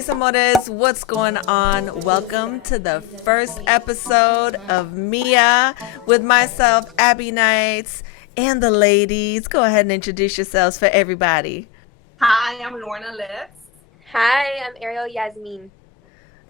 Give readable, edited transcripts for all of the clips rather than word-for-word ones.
mis amores, what's going on? Welcome to the first episode of MIYA with myself, Abbie Knights, and the ladies. Go ahead and introduce yourselves for everybody. Hi, I'm Lornalitz. Hi, I'm Ariel Yasmine.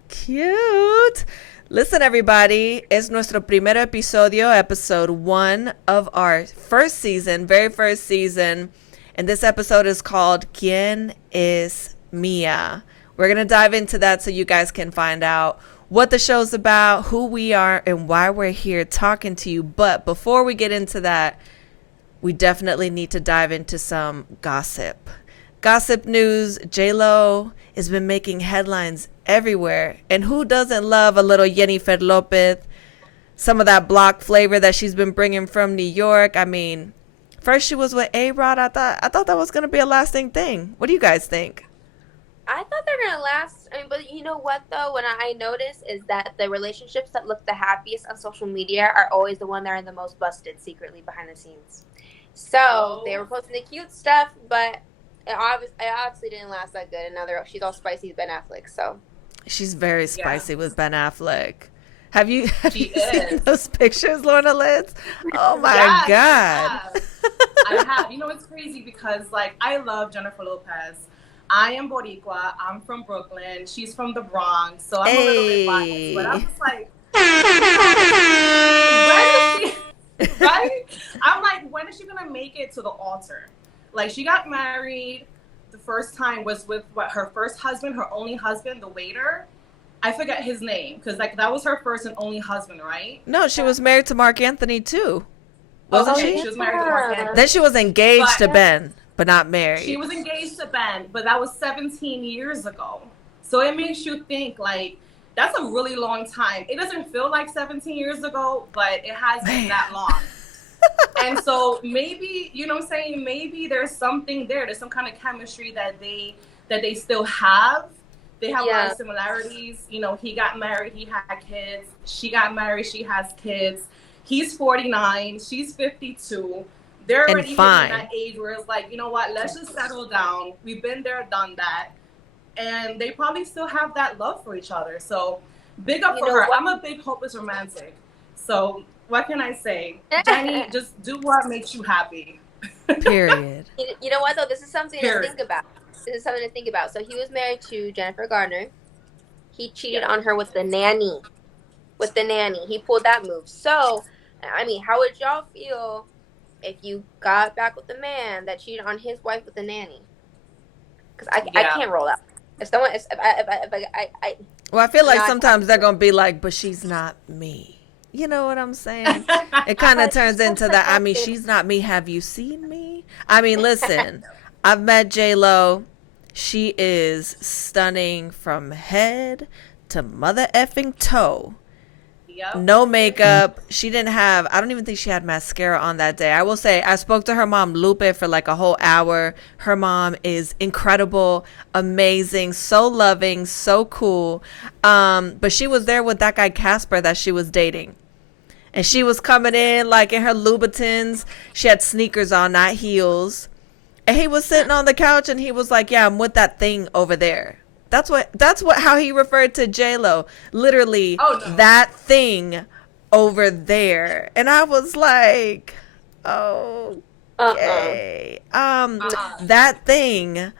Cute. Listen, everybody, es nuestro primer episodio, episode 1 of our first season, very first season. And this episode is called Quien es MIYA. We're going to dive into that so you guys can find out what the show's about, who we are, and why we're here talking to you. But before we get into that, we definitely need to dive into some gossip. Gossip news. J-Lo has been making headlines everywhere. And who doesn't love a little Jennifer Lopez? Some of that block flavor that she's been bringing from New York. I mean, first she was with A-Rod. I thought that was going to be a lasting thing. What do you guys think? I thought they're gonna last. I mean, but you know what though? When I notice is that the relationships that look the happiest on social media are always the one that are the most busted secretly behind the scenes. So they were posting the cute stuff, but it obviously didn't last that good. And now she's all spicy with Ben Affleck. So She's very spicy with Ben Affleck. Have you She seen is. those pictures, Lorna Liz? Oh my Yes, God. I have. You know, it's crazy because, like, I love Jennifer Lopez. I am Boricua. I'm from Brooklyn. She's from the Bronx. So I'm a little bit biased. But I'm just like, when is she, right? I'm like, when is she going to make it to the altar? Like, she got married. The first time was with, her first husband, her only husband, the waiter. I forget his name because, like, that was her first and only husband, right? No, she was married to Mark Anthony too. Wasn't Okay, she? she was married to Mark Anthony. Then she was engaged But- to Ben, but not married. She was engaged to Ben, but that was 17 years ago. So it makes you think, like, that's a really long time. It doesn't feel like 17 years ago, but it has been that long. And so maybe, you know what I'm saying, maybe there's something there. There's some kind of chemistry that they still have. They have a lot of similarities. You know, he got married, he had kids. She got married, she has kids. He's 49, she's 52. They're And already hitting fine. that age where it's like, you know what, let's just settle down. We've been there, done that. And they probably still have that love for each other. So big up You for know her. what? I'm a big hopeless romantic. So what can I say? Jenny, just do what makes you happy. Period. You know what though? This is something to Period. think about. This is something to think about. So he was married to Jennifer Garner. He cheated on her with the nanny. He pulled that move. So, I mean, how would y'all feel if you got back with the man that cheated on his wife with the nanny? Because I can't roll that. If someone, if I Well, I feel like Not- sometimes they're going to be like, but she's not me. You know what I'm saying? It kind of turns into that. I mean, she's not me. Have you seen me? I mean, listen, I've met J-Lo. She is stunning from head to mother effing toe. Yep. No makeup. She didn't have, I don't even think she had mascara on that day. I will say, I spoke to her mom, Lupe, for like a whole hour. Her mom is incredible, amazing, so loving, so cool. But she was there with that guy, Casper, that she was dating. And she was coming in like in her Louboutins. She had sneakers on, not heels. And he was sitting on the couch and he was like, yeah, I'm with that thing over there. That's how he referred to J-Lo. Literally, that thing over there. And I was like, okay. That thing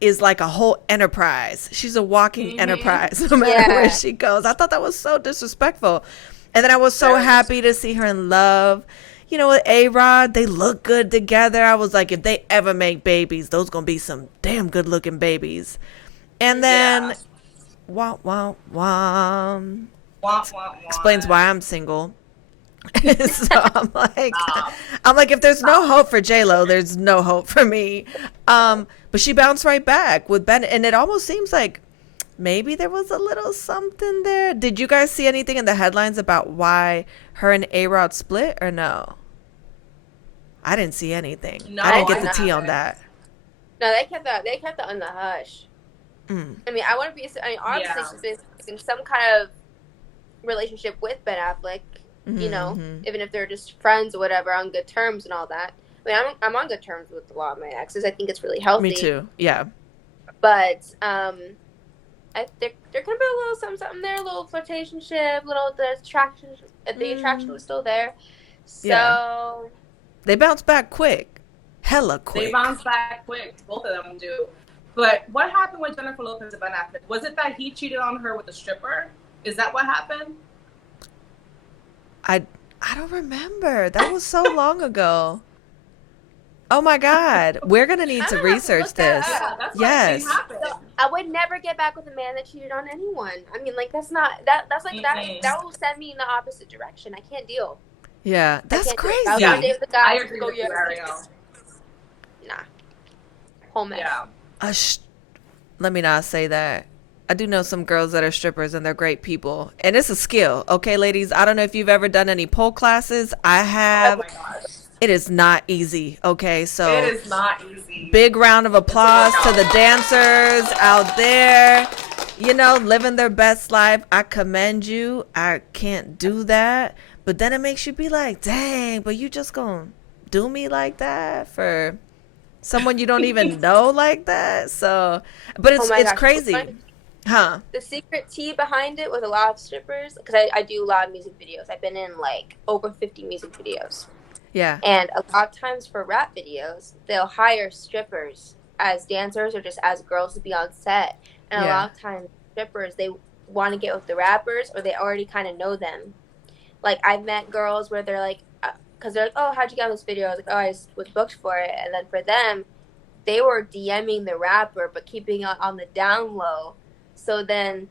is like a whole enterprise. She's a walking enterprise no matter where she goes. I thought that was so disrespectful. And then I was so happy to see her in love. You know, with A-Rod, they look good together. I was like, if they ever make babies, those gonna be some damn good looking babies. And then, wah, wah, wah. Wah, wah, wah. Explains why I'm single. So I'm like, if there's no hope for J-Lo, there's no hope for me. But she bounced right back with Ben, and it almost seems like maybe there was a little something there. Did you guys see anything in the headlines about why her and A-Rod split or no? I didn't see anything. No, I didn't get I the tea on haven't. that. no, they kept that on the hush. I mean, I want to be. I mean, obviously, she's been in some kind of relationship with Ben Affleck. You know, even if they're just friends or whatever, on good terms and all that. I mean, I'm on good terms with a lot of my exes. I think it's really healthy. Me too. Yeah. But there could be a little something there, a little flirtationship, the attraction was still there. So Yeah. They bounce back quick. Hella They quick. bounce back quick. Both of them do. But what happened with Jennifer Lopez and Ben Affleck? Was it that he cheated on her with a stripper? Is that what happened? I don't remember. That was so long ago. Oh my God. We're gonna need to I'm gonna have to research look that this. up. That's Yes. what happened. So I would never get back with a man that cheated on anyone. I mean, like that's not that's like that will send me in the opposite direction. I can't deal. Yeah. I That's can't crazy. deal. I Yeah. would date with a I guy agree go with you, Ariel. Nah. Whole mess. Yeah. Let me not say that. I do know some girls that are strippers and they're great people. And it's a skill. Okay, ladies. I don't know if you've ever done any pole classes. I Oh have. my gosh. It is not easy. Okay, so It is not easy. big round of applause to the dancers out there, living their best life. I commend you. I can't do that. But then it makes you be like, dang, but you just gonna do me like that for someone you don't even know like that? So, but Oh my it's gosh, crazy. Huh? The secret tea behind it with a lot of strippers, because I do a lot of music videos. I've been in like over 50 music videos. Yeah. And a lot of times for rap videos, they'll hire strippers as dancers or just as girls to be on set. And a lot of times strippers, they want to get with the rappers or they already kind of know them. Like I've met girls where they're like, because they're like, oh, how'd you get on this video? I was like, oh, I was booked for it. And then for them, they were DMing the rapper but keeping it on the down low. So then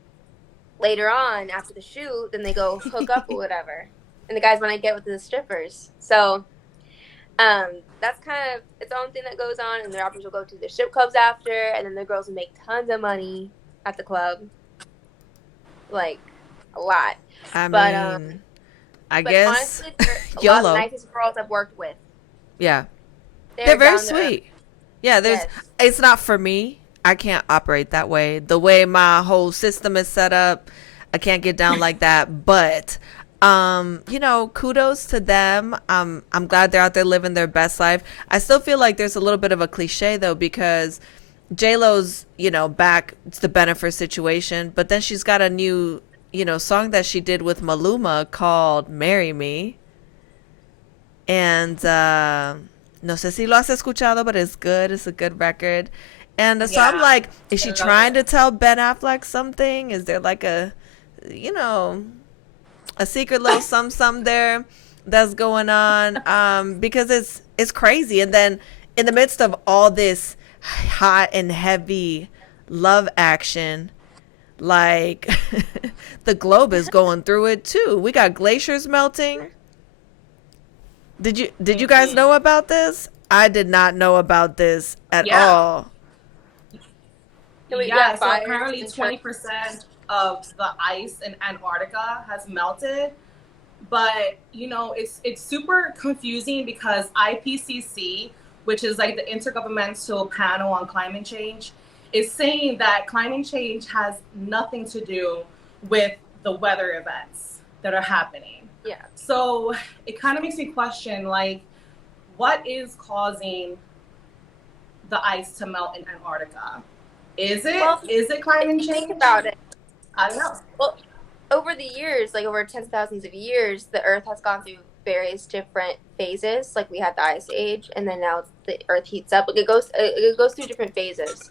later on, after the shoot, then they go hook up or whatever. And the guys want to get with the strippers. So that's kind of its own thing that goes on. And the rappers will go to the strip clubs after. And then the girls will make tons of money at the club. Like, a lot. I But mean, I guess honestly, they're a lot of YOLO. the nicest girls I've worked with. Yeah. They're very down to sweet. earth. Yeah, Yes. it's not for me. I can't operate that way. The way my whole system is set up, I can't get down like that. But kudos to them. I'm glad they're out there living their best life. I still feel like there's a little bit of a cliche though, because J-Lo's, back to the Bennifer situation, but then she's got a new, song that she did with Maluma called Marry Me. And no sé si lo has escuchado, but it's good. It's a good record. And so I'm like, is she trying to tell Ben Affleck something? Is there like a secret little some there that's going on? Because it's crazy. And then in the midst of all this hot and heavy love action, like the globe is going through it too. We got glaciers melting. Did you guys know about this? I did not know about this at all. Yeah, so apparently 20% of the ice in Antarctica has melted. But, it's super confusing because IPCC, which is like the Intergovernmental Panel on Climate Change, is saying that climate change has nothing to do with the weather events that are happening. Yeah. So it kind of makes me question, like, what is causing the ice to melt in Antarctica? Is it climate change? Think about it. I don't know. Well, over the years, like over tens of thousands of years, the Earth has gone through various different phases. Like we had the Ice Age, and then now the Earth heats up. Like it goes through different phases.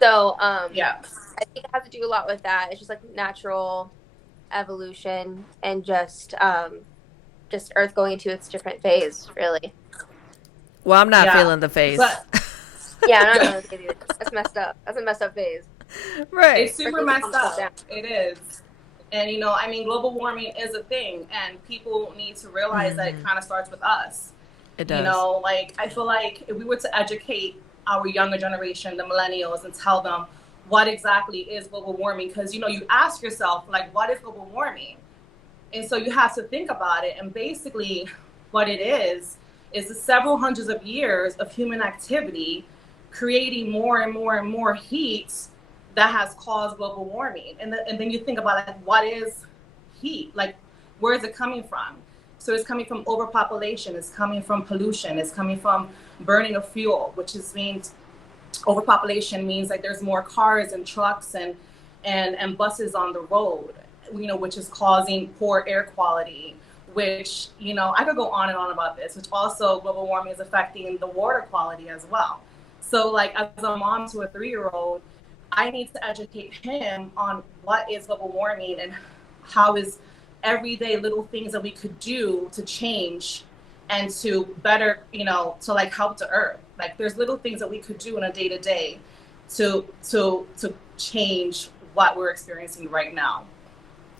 So I think it has to do a lot with that. It's just like natural evolution and just Earth going into its different phase, really. Well, I'm not feeling the phase. Yeah, I don't know. That's messed up. That's a messed up phase. Right. It's super messed up. It is. And, global warming is a thing. And people need to realize that it kind of starts with us. It does. I feel like if we were to educate our younger generation, the millennials, and tell them what exactly is global warming. Because, you ask yourself, like, what is global warming? And so you have to think about it. And basically what it is the several hundreds of years of human activity creating more and more and more heat that has caused global warming. And then you think about, like, what is heat? Like, where is it coming from? So it's coming from overpopulation. It's coming from pollution. It's coming from burning of fuel, which means overpopulation means like there's more cars and trucks and and buses on the road, which is causing poor air quality, which, I could go on and on about this, which also global warming is affecting the water quality as well. So like as a mom to a 3-year-old, I need to educate him on what is global warming and how is everyday little things that we could do to change and to better, to like help the earth. Like there's little things that we could do in a day to day to change what we're experiencing right now.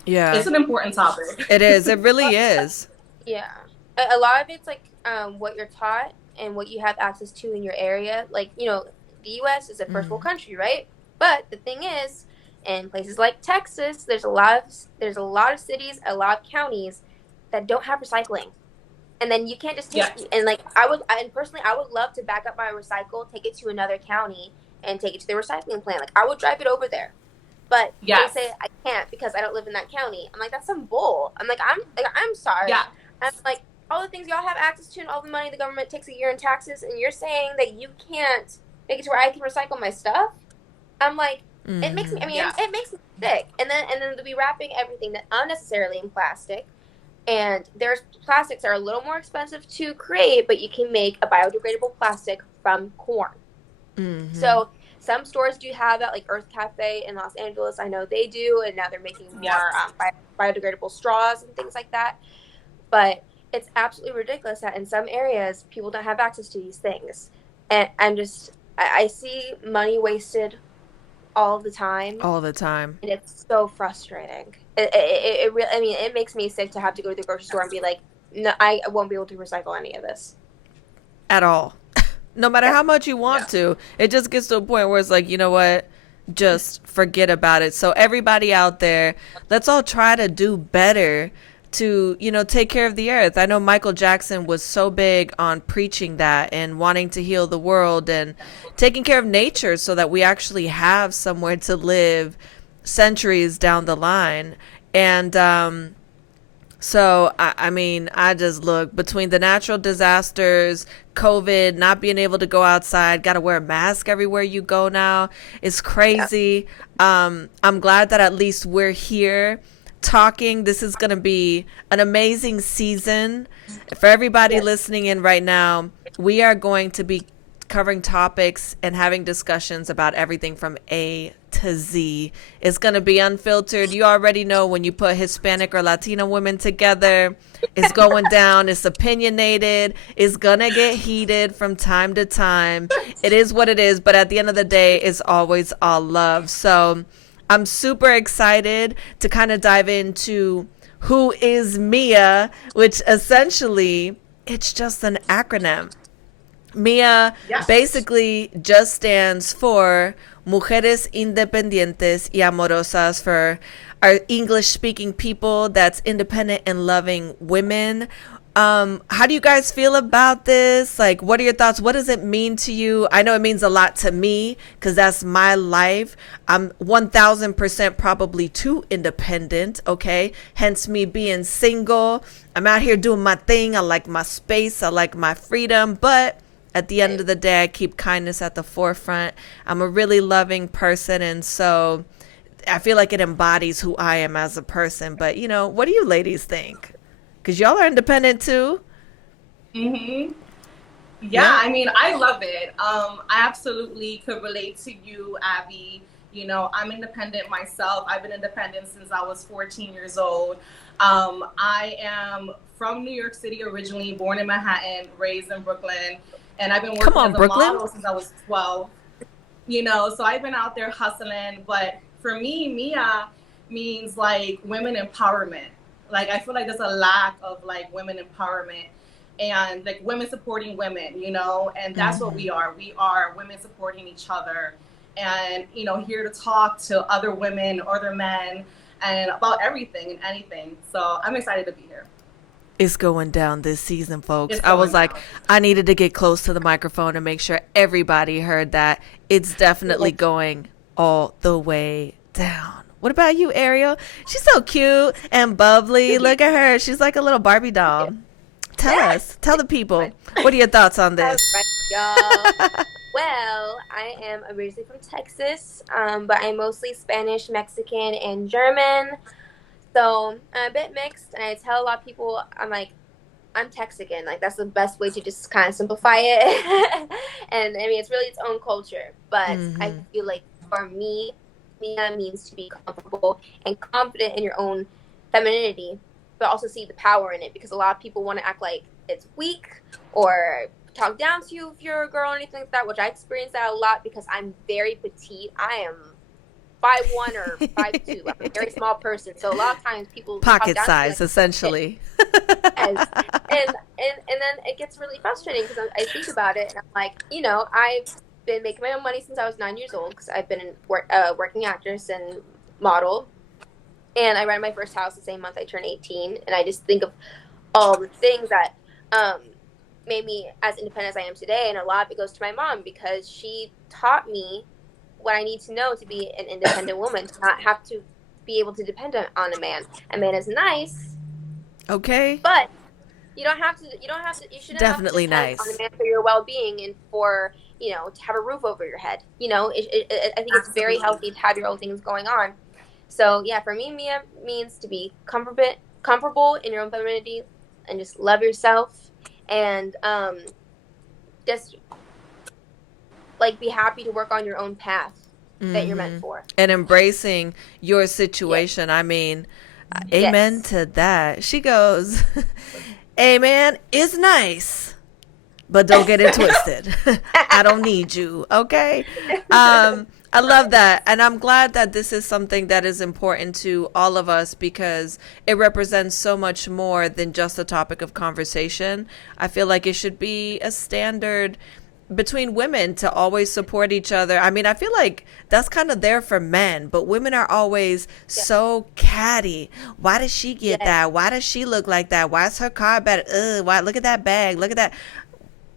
Yeah. It's an important topic. It is. It really is. Yeah. A lot of it's like what you're taught and what you have access to in your area. Like, the U.S. is a first world country, right? But the thing is, in places like Texas, there's a lot of cities, a lot of counties that don't have recycling. And then you can't just take and like I would love to back up my recycle, take it to another county and take it to the recycling plant. Like I would drive it over there. But they say I can't because I don't live in that county. I'm like, that's some bull. I'm sorry. Yeah. I'm like, all the things y'all have access to and all the money the government takes a year in taxes, and you're saying that you can't make it to where I can recycle my stuff? I'm like, it makes me it makes me sick. And then they'll be wrapping everything that unnecessarily in plastic. And there's plastics that are a little more expensive to create, but you can make a biodegradable plastic from corn. Mm-hmm. So some stores do have that, like Earth Cafe in Los Angeles. I know they do, and now they're making more biodegradable straws and things like that. But it's absolutely ridiculous that in some areas people don't have access to these things. And I see money wasted all the time. All the time. And it's so frustrating. It really, it makes me sick to have to go to the grocery store and be like, no, I won't be able to recycle any of this. At all. No matter how much you want to. It just gets to a point where it's like, you know what? Just forget about it. So everybody out there, let's all try to do better to, take care of the earth. I know Michael Jackson was so big on preaching that and wanting to heal the world and taking care of nature so that we actually have somewhere to live centuries down the line. And so, I just look between the natural disasters, COVID, not being able to go outside, got to wear a mask everywhere you go now. It's crazy. Yeah. I'm glad that at least we're here talking. This is going to be an amazing season. For everybody listening in right now, we are going to be covering topics and having discussions about everything from A to Z. It's going to be unfiltered. You already know when you put Hispanic or Latino women together, it's going down. It's opinionated. It's going to get heated from time to time. It is what it is. But at the end of the day, it's always all love. So I'm super excited to kind of dive into who is MIYA, which essentially it's just an acronym. MIYA basically just stands for Mujeres Independientes y Amorosas, for our English-speaking people. That's independent and loving women. How do you guys feel about this? Like, what are your thoughts? What does it mean to you? I know it means a lot to me because that's my life. I'm 1000% probably too independent, okay? Hence me being single. I'm out here doing my thing. I like my space. I like my freedom. But at the end of the day, I keep kindness at the forefront. I'm a really loving person, and so I feel like it embodies who I am as a person. But, what do you ladies think? Because y'all are independent, too. Mm-hmm. Yeah, I love it. I absolutely could relate to you, Abbie. I'm independent myself. I've been independent since I was 14 years old. I am from New York City originally, born in Manhattan, raised in Brooklyn. And I've been working as a model since I was 12, so I've been out there hustling. But for me, MIYA means like women empowerment. Like, I feel like there's a lack of like women empowerment and like women supporting women, and that's what we are. We are women supporting each other and, here to talk to other women, other men, and about everything and anything. So I'm excited to be here. It's going down this season, folks. I was like, I needed to get close to the microphone and make sure everybody heard that. It's definitely going all the way down. What about you, Ariel? She's so cute and bubbly. Look at her. She's like a little Barbie doll. Tell the people, what are your thoughts on this? Right, y'all. Well, I am originally from Texas, but I'm mostly Spanish, Mexican, and German. So I'm a bit mixed, and I tell a lot of people, I'm like, I'm Texican. Like, that's the best way to just kind of simplify it. And I mean, it's really its own culture. But I feel like for me, Mia means to be comfortable and confident in your own femininity, but also see the power in it, because a lot of people want to act like it's weak or talk down to you if you're a girl or anything like that, which I experience that a lot because I'm very petite. I am 5'1" or 5'2". I'm a very small person, so a lot of times people pocket size, essentially. Yes. And then it gets really frustrating because I think about it and I'm like, you know, I've been making my own money since I was 9 years old because I've been a working actress and model, and I rented my first house the same month I turned 18, and I just think of all the things that made me as independent as I am today, and a lot of it goes to my mom because she taught me what I need to know to be an independent woman, to not have to be able to depend on a man. A man is nice, okay, but you don't have to. You shouldn't definitely have to depend on a man for your well-being and for, you know, to have a roof over your head. You know, I think it's very healthy to have your own things going on. So yeah, for me, Mia means to be comfortable in your own femininity and just love yourself, and just like be happy to work on your own path that you're meant for, and embracing your situation. I mean, amen to that. She goes, hey man, it's nice, but don't get it twisted. I don't need you, okay? I love that, and I'm glad that this is something that is important to all of us because it represents so much more than just a topic of conversation. I feel like it should be a standard between women to always support each other. I mean, I feel like that's kind of there for men, but women are always so catty. Why does she get that? Why does she look like that? Why is her car better? Why? Look at that bag. Look at that.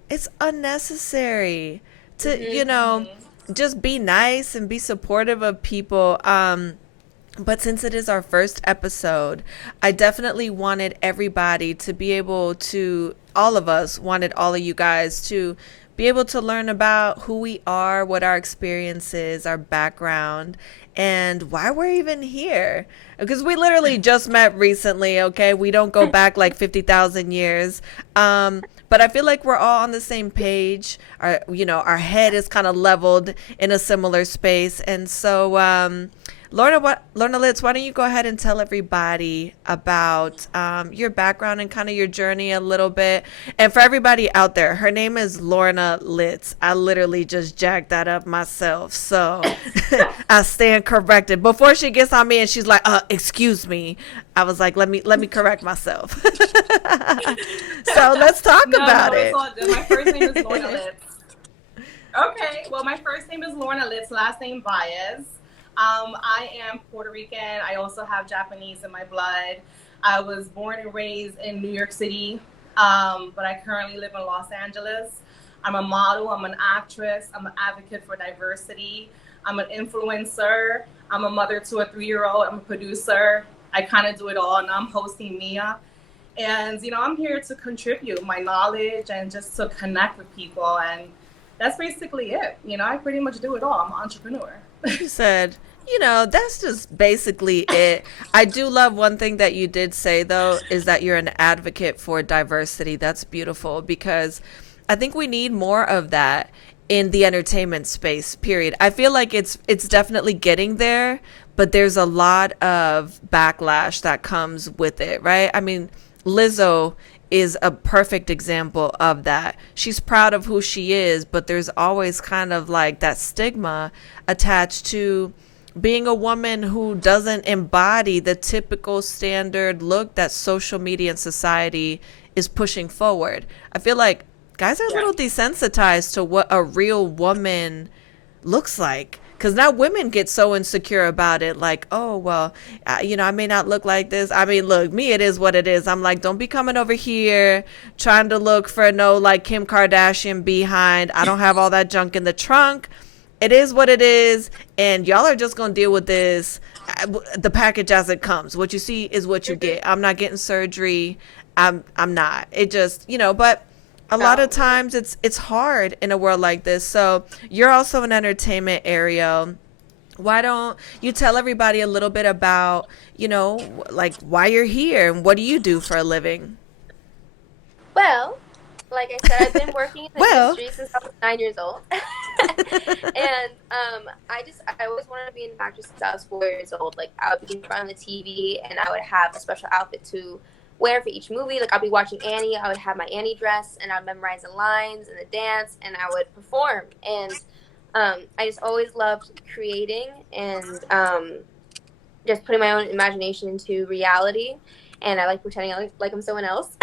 It's unnecessary to, you know, just be nice and be supportive of people. But since it is our first episode, I definitely wanted everybody to be able to, all of us wanted all of you guys to be able to learn about who we are, what our experience is, our background, and why we're even here. Because we literally just met recently, okay? We don't go back like 50,000 years. But I feel like we're all on the same page. Our head is kind of leveled in a similar space. And so, Lornalitz, why don't you go ahead and tell everybody about your background and kind of your journey a little bit. And for everybody out there, her name is Lornalitz. I literally just jacked that up myself. So I stand corrected. Before she gets on me and she's like, excuse me, I was like, let me correct myself. So let's talk about it. It's all good. My first name is Lornalitz. Okay, well, my first name is Lornalitz, last name Baez. I am Puerto Rican. I also have Japanese in my blood. I was born and raised in New York City, but I currently live in Los Angeles. I'm a model. I'm an actress. I'm an advocate for diversity. I'm an influencer. I'm a mother to a 3-year-old. I'm a producer. I kind of do it all, and I'm hosting MIYA. And, you know, I'm here to contribute my knowledge and just to connect with people. And that's basically it. You know, I pretty much do it all. I'm an entrepreneur. You said, you know, that's just basically it. I do love one thing that you did say, though, is that you're an advocate for diversity. That's beautiful, because I think we need more of that in the entertainment space, period. I feel like it's definitely getting there, but there's a lot of backlash that comes with it, right? I mean, Lizzo is a perfect example of that. She's proud of who she is, but there's always kind of like that stigma attached to being a woman who doesn't embody the typical standard look that social media and society is pushing forward. I feel like guys are a little desensitized to what a real woman looks like. Because now women get so insecure about it, like, oh, well, you know, I may not look like this. I mean, look, me, it is what it is. I'm like, don't be coming over here trying to look for no, like, Kim Kardashian behind. I don't have all that junk in the trunk. It is what it is. And y'all are just going to deal with this, the package as it comes. What you see is what you get. I'm not getting surgery. I'm not. It just, you know, but a lot of times it's hard in a world like this. So you're also in entertainment, Ariel. Why don't you tell everybody a little bit about, like why you're here and what do you do for a living? Well, like I said, I've been working in the industry since I was 9 years old. And I always wanted to be an actress since I was 4 years old. Like, I would be in front of the TV and I would have a special outfit to wear for each movie. Like, I'll be watching Annie, I would have my Annie dress, and I'd memorize the lines and the dance, and I would perform. And I just always loved creating and just putting my own imagination into reality. And I like pretending like I'm someone else.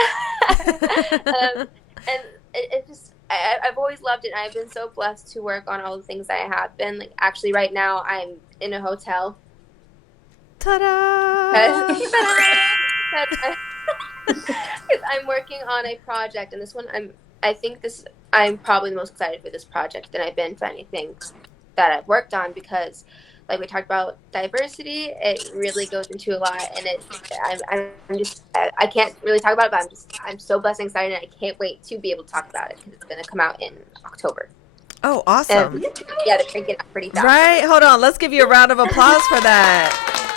And it just, I've always loved it. And I've been so blessed to work on all the things that I have been. Like, actually, right now, I'm in a hotel. Ta-da! Because I'm working on a project, and this one, I'm probably the most excited for this project than I've been for anything that I've worked on, because like we talked about diversity, it really goes into a lot, and I can't really talk about it, but I'm so blessed and excited, and I can't wait to be able to talk about it because it's going to come out in October. Oh, awesome. And, yeah, they're cranking out pretty fast. Right? Hold on. Let's give you a round of applause for that.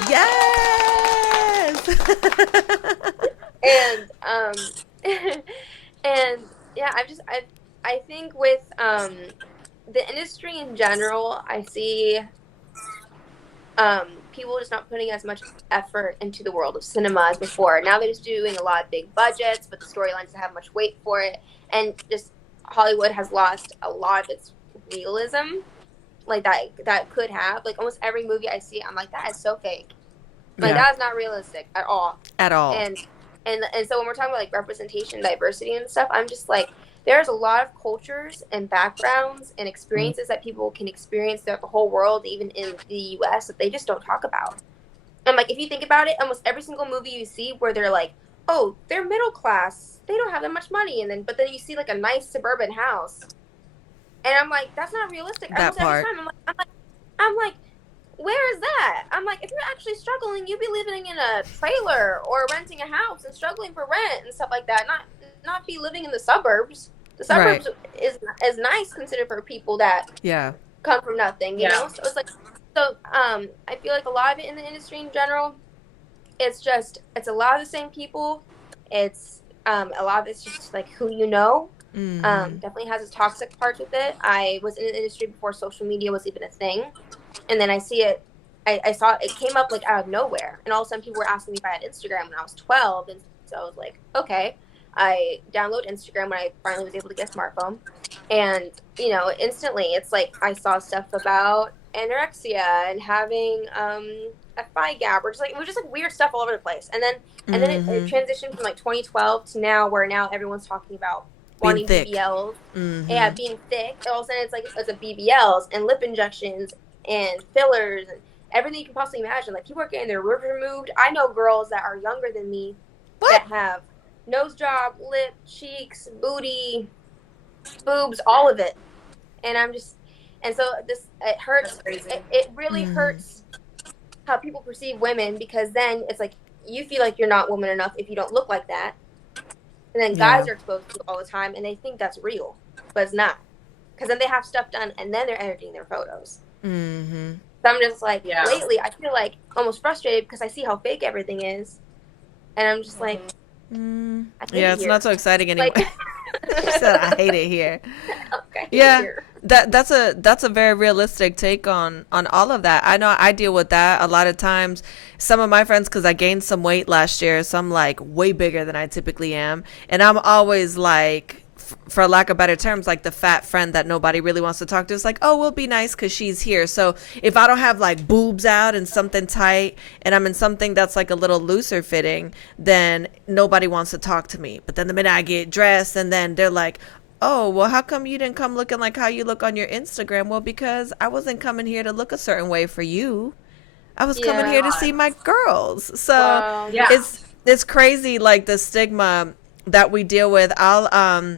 Yes! And yeah, I think with the industry in general, I see people just not putting as much effort into the world of cinema as before. Now they're just doing a lot of big budgets, but the storylines don't have much weight for it, and just Hollywood has lost a lot of its realism, like that could have. Like, almost every movie I see, I'm like, that is so fake. Like, that is not realistic at all. At all. And so when we're talking about like representation, diversity, and stuff, I'm just like, there's a lot of cultures and backgrounds and experiences that people can experience throughout the whole world, even in the U.S., that they just don't talk about. And like, if you think about it, almost every single movie you see where they're like, oh, they're middle class, they don't have that much money, but then you see like a nice suburban house, and I'm like, that's not realistic. That part. Every time I'm like, where is that? I'm like, if you're actually struggling, you'd be living in a trailer or renting a house and struggling for rent and stuff like that. Not be living in the suburbs. The suburbs is nice considered for people that come from nothing, you know? So it's like, I feel like a lot of it in the industry in general, it's a lot of the same people. It's a lot of it's just like who you know. Definitely has its toxic parts with it. I was in the industry before social media was even a thing. And then I see it, I saw it came up like out of nowhere. And all of a sudden people were asking me if I had Instagram when I was 12. And so I was like, okay. I download Instagram when I finally was able to get a smartphone. And, instantly it's like I saw stuff about anorexia and having a thigh gap, or just like, it was just like weird stuff all over the place. And then it transitioned from like 2012 to now, where now everyone's talking about wanting BBLs. Yeah, being thick. And all of a sudden it's a BBLs and lip injections and fillers and everything you can possibly imagine. Like, people are getting their ribs removed. I know girls that are younger than me that have nose job, lip, cheeks, booty, boobs, all of it. And so it hurts. It really hurts how people perceive women, because then it's like, you feel like you're not woman enough if you don't look like that. And then guys are exposed to it all the time, and they think that's real, but it's not. Because then they have stuff done, and then they're editing their photos. So I'm just like, lately, I feel like almost frustrated because I see how fake everything is. And I'm just like, it's not so exciting anymore. Like, She said, I hate it here. Okay, that's a very realistic take on all of that. I know I deal with that a lot of times. Some of my friends, because I gained some weight last year, so I'm like way bigger than I typically am, and I'm always like, for lack of better terms, like the fat friend that nobody really wants to talk to. It's like, oh, we'll be nice because she's here. So if I don't have like boobs out and something tight, and I'm in something that's like a little looser fitting, then nobody wants to talk to me. But then the minute I get dressed, and then they're like, oh, well, how come you didn't come looking like how you look on your Instagram? Well, because I wasn't coming here to look a certain way for you. I was coming here to see my girls. So it's crazy, like the stigma that we deal with. I'll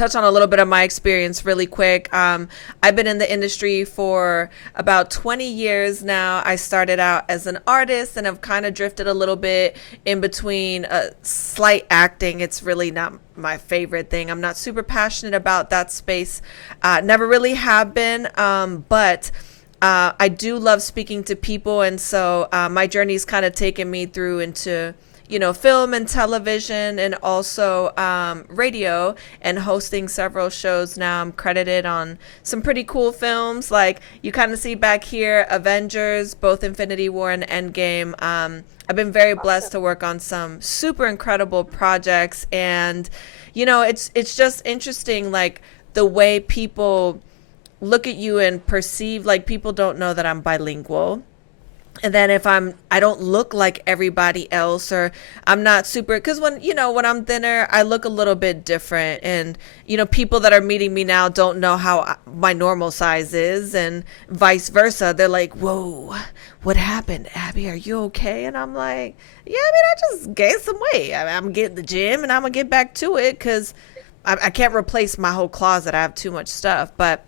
touch on a little bit of my experience really quick. I've been in the industry for about 20 years now. I started out as an artist and have kind of drifted a little bit in between slight acting. It's really not my favorite thing. I'm not super passionate about that space. Never really have been, but I do love speaking to people. And so my journey's kind of taken me through into film and television, and also radio, and hosting several shows now. I'm credited on some pretty cool films, like you kind of see back here, Avengers, both Infinity War and Endgame. I've been very blessed to work on some super incredible projects, and it's just interesting, like the way people look at you and perceive, like people don't know that I'm bilingual. And then if I don't look like everybody else, or I'm not super, because when I'm thinner, I look a little bit different. And, people that are meeting me now don't know how my normal size is, and vice versa. They're like, whoa, what happened, Abbie? Are you okay? And I'm like, yeah, I just gained some weight. I'm getting the gym, and I'm going to get back to it, because I can't replace my whole closet. I have too much stuff. But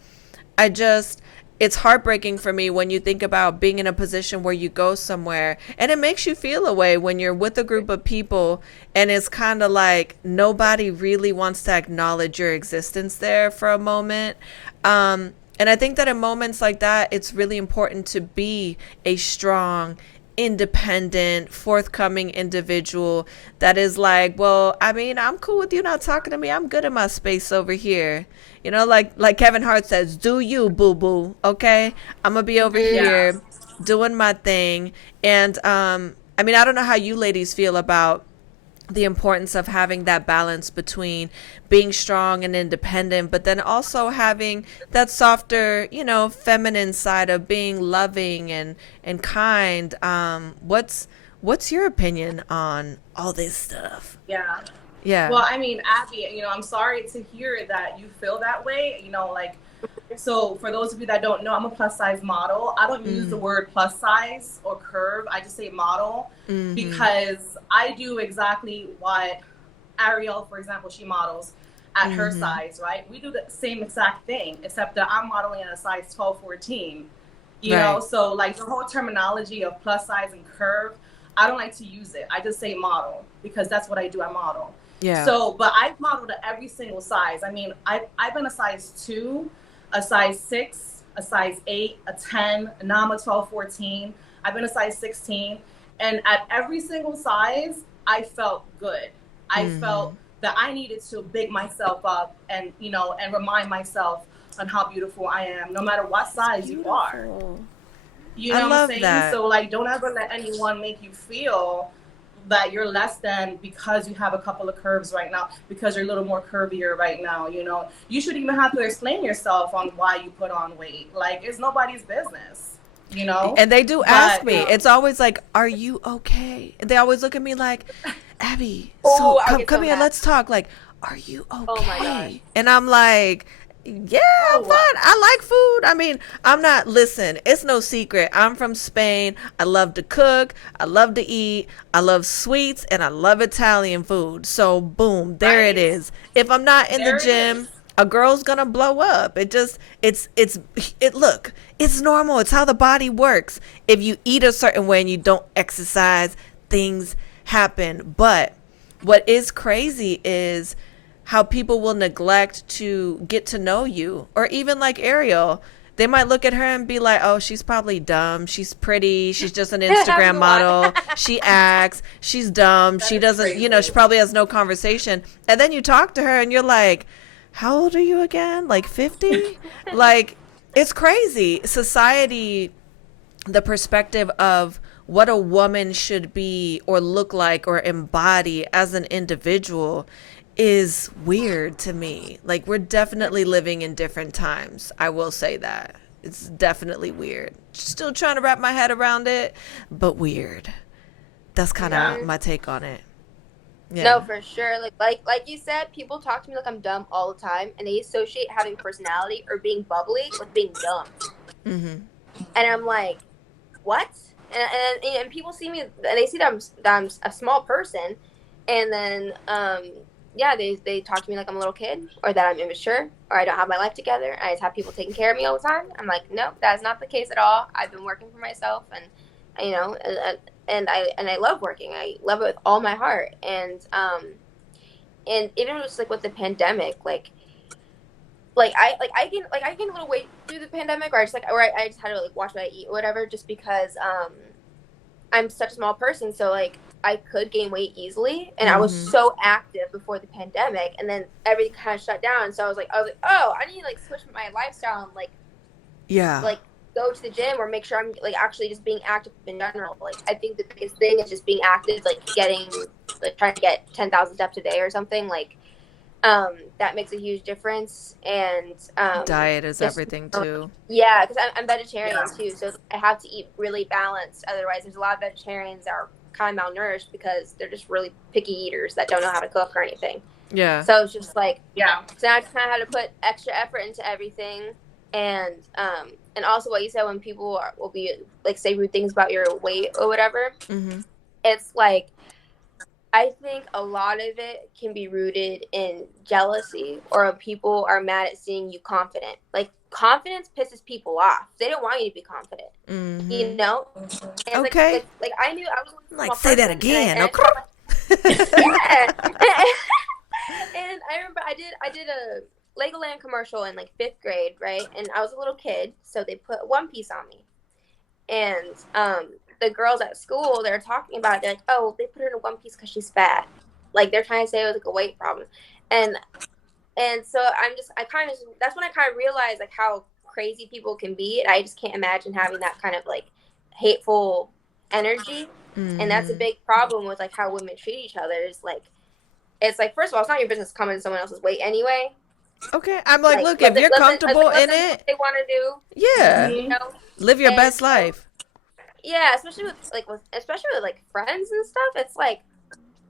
it's heartbreaking for me when you think about being in a position where you go somewhere and it makes you feel a way when you're with a group of people, and it's kind of like nobody really wants to acknowledge your existence there for a moment. And I think that in moments like that, it's really important to be a strong, independent, forthcoming individual that is like, well, I'm cool with you not talking to me. I'm good in my space over here. Like Kevin Hart says, do you, boo boo. Okay. I'm gonna be over here doing my thing. And, I don't know how you ladies feel about the importance of having that balance between being strong and independent, but then also having that softer, feminine side of being loving and kind. What's your opinion on all this stuff? Yeah. Well, Abbie, I'm sorry to hear that you feel that way. So for those of you that don't know, I'm a plus size model. I don't use the word plus size or curve. I just say model, because I do exactly what Ariel, for example, she models at her size, right? We do the same exact thing, except that I'm modeling at a size 12, 14, you know? So like the whole terminology of plus size and curve, I don't like to use it. I just say model, because that's what I do. I model. Yeah. So, but I've modeled at every single size. I've been a size 2, a size 6, a size 8, a 10, and now I'm a 12, 14. I've been a size 16. And at every single size, I felt good. I felt that I needed to big myself up and, and remind myself on how beautiful I am, no matter what size you are. You know what I'm saying? That. So, like, don't ever let anyone make you feel that you're less than because you have a couple of curves right now, because you're a little more curvier right now. You should even have to explain yourself on why you put on weight. Like, it's nobody's business, And they do ask me. It's always like, are you okay? And they always look at me like, Abbie, come here, let's talk. Like, are you okay? Oh my gosh. And I'm like, yeah, I'm fine. I like food. Listen, it's no secret. I'm from Spain. I love to cook. I love to eat. I love sweets, and I love Italian food. So boom, there it is. If I'm not in the gym, a girl's gonna blow up. Look, it's normal. It's how the body works. If you eat a certain way and you don't exercise, things happen. But what is crazy is how people will neglect to get to know you. Or even like Ariel, they might look at her and be like, oh, she's probably dumb. She's pretty. She's just an Instagram model. She acts. She's dumb. She doesn't, she probably has no conversation. And then you talk to her and you're like, how old are you again? Like 50? Like, it's crazy. Society, the perspective of what a woman should be or look like or embody as an individual is weird to me. Like, we're definitely living in different times. I will say that. It's definitely weird. Still trying to wrap my head around it, but weird. That's kind of my take on it. Yeah. No, for sure. Like you said, people talk to me like I'm dumb all the time, and they associate having personality or being bubbly with being dumb. And I'm like, what? And people see me, and they see that I'm a small person, and then yeah, they talk to me like I'm a little kid, or that I'm immature, or I don't have my life together. I just have people taking care of me all the time. I'm like, no, that's not the case at all. I've been working for myself, and you know, and I love working. I love it with all my heart. And even just like with the pandemic, I gained a little weight through the pandemic, or I just had to like watch what I eat or whatever, just because I'm such a small person, so like I could gain weight easily, and I was so active before the pandemic, and then everything kind of shut down. So I was like, oh, I need to like switch my lifestyle and like go to the gym, or make sure I'm like actually just being active in general. Like I think the biggest thing is just being active, like trying to get 10,000 steps a day or something. Like that makes a huge difference. And diet is everything too. Yeah, because I'm vegetarian too, so I have to eat really balanced. Otherwise, there's a lot of vegetarians that are kind of malnourished because they're just really picky eaters that don't know how to cook or anything. Yeah. So it's just like, so I just kind of had to put extra effort into everything. And also what you said, when people will be like say rude things about your weight or whatever, it's like, I think a lot of it can be rooted in jealousy, or people are mad at seeing you confident. Like confidence pisses people off. They don't want you to be confident. You know? And okay. Like I knew I was like say that again. Yeah. And I remember I did a Legoland commercial in like 5th grade, right? And I was a little kid, so they put One Piece on me. And the girls at school, they're talking about it. They're like, oh, they put her in a one piece because she's fat. Like they're trying to say it was like a weight problem. And so that's when I kind of realized like how crazy people can be. And I just can't imagine having that kind of like hateful energy. And that's a big problem with like how women treat each other. It's like, first of all, it's not your business to comment on someone else's weight anyway. Okay, I'm like look, if you're comfortable in it, they want to do. Yeah, you know? Live your best life. Yeah, especially with friends and stuff. It's like,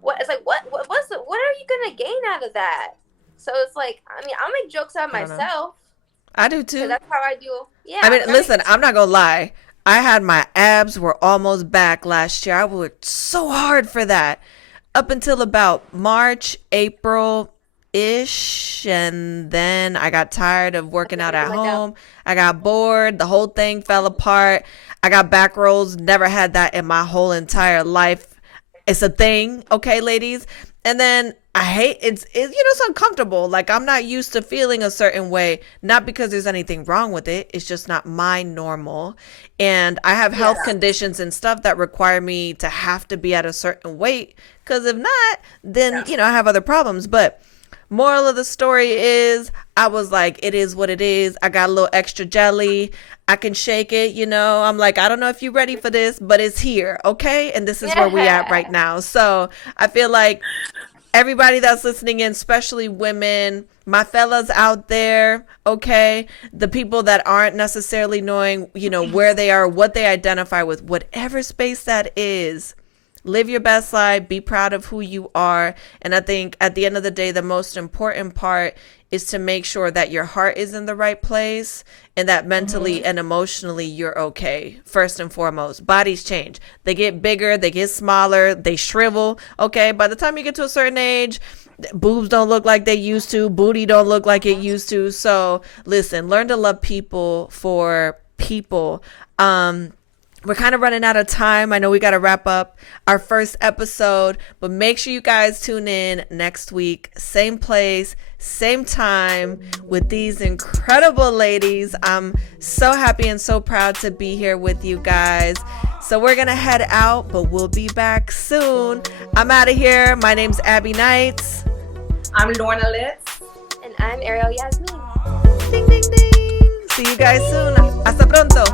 what are you gonna gain out of that? So it's like, I mean, I'll make jokes out of myself. I do too. That's how I do. Yeah. I mean, listen, I'm not gonna lie. I had my abs were almost back last year. I worked so hard for that up until about March, April-ish, and then I got tired of working out at home. I got bored. The whole thing fell apart. I got back rolls. Never had that in my whole entire life. It's a thing, okay, ladies? And then I hate it's it's uncomfortable. Like I'm not used to feeling a certain way, not because there's anything wrong with it. It's just not my normal. And I have health conditions and stuff that require me to have to be at a certain weight, because if not, then I have other problems. But moral of the story is, I was like, it is what it is. I got a little extra jelly. I can shake it, I'm like, I don't know if you're ready for this, but it's here, okay? And this is where we at right now. So I feel like everybody that's listening in, especially women, my fellas out there, okay? The people that aren't necessarily knowing, where they are, what they identify with, whatever space that is. Live your best life. Be proud of who you are. And I think at the end of the day, the most important part is to make sure that your heart is in the right place and that mentally and emotionally you're okay. First and foremost, bodies change. They get bigger, they get smaller, they shrivel. Okay, by the time you get to a certain age, boobs don't look like they used to. Booty don't look like it used to. So listen, learn to love people for people. We're kind of running out of time. I know we got to wrap up our first episode, but make sure you guys tune in next week. Same place, same time with these incredible ladies. I'm so happy and so proud to be here with you guys. So we're going to head out, but we'll be back soon. I'm out of here. My name's Abbie Knights. I'm Lornalitz. And I'm Ariel Yasmine. Ding, ding, ding. See you guys soon. Hasta pronto.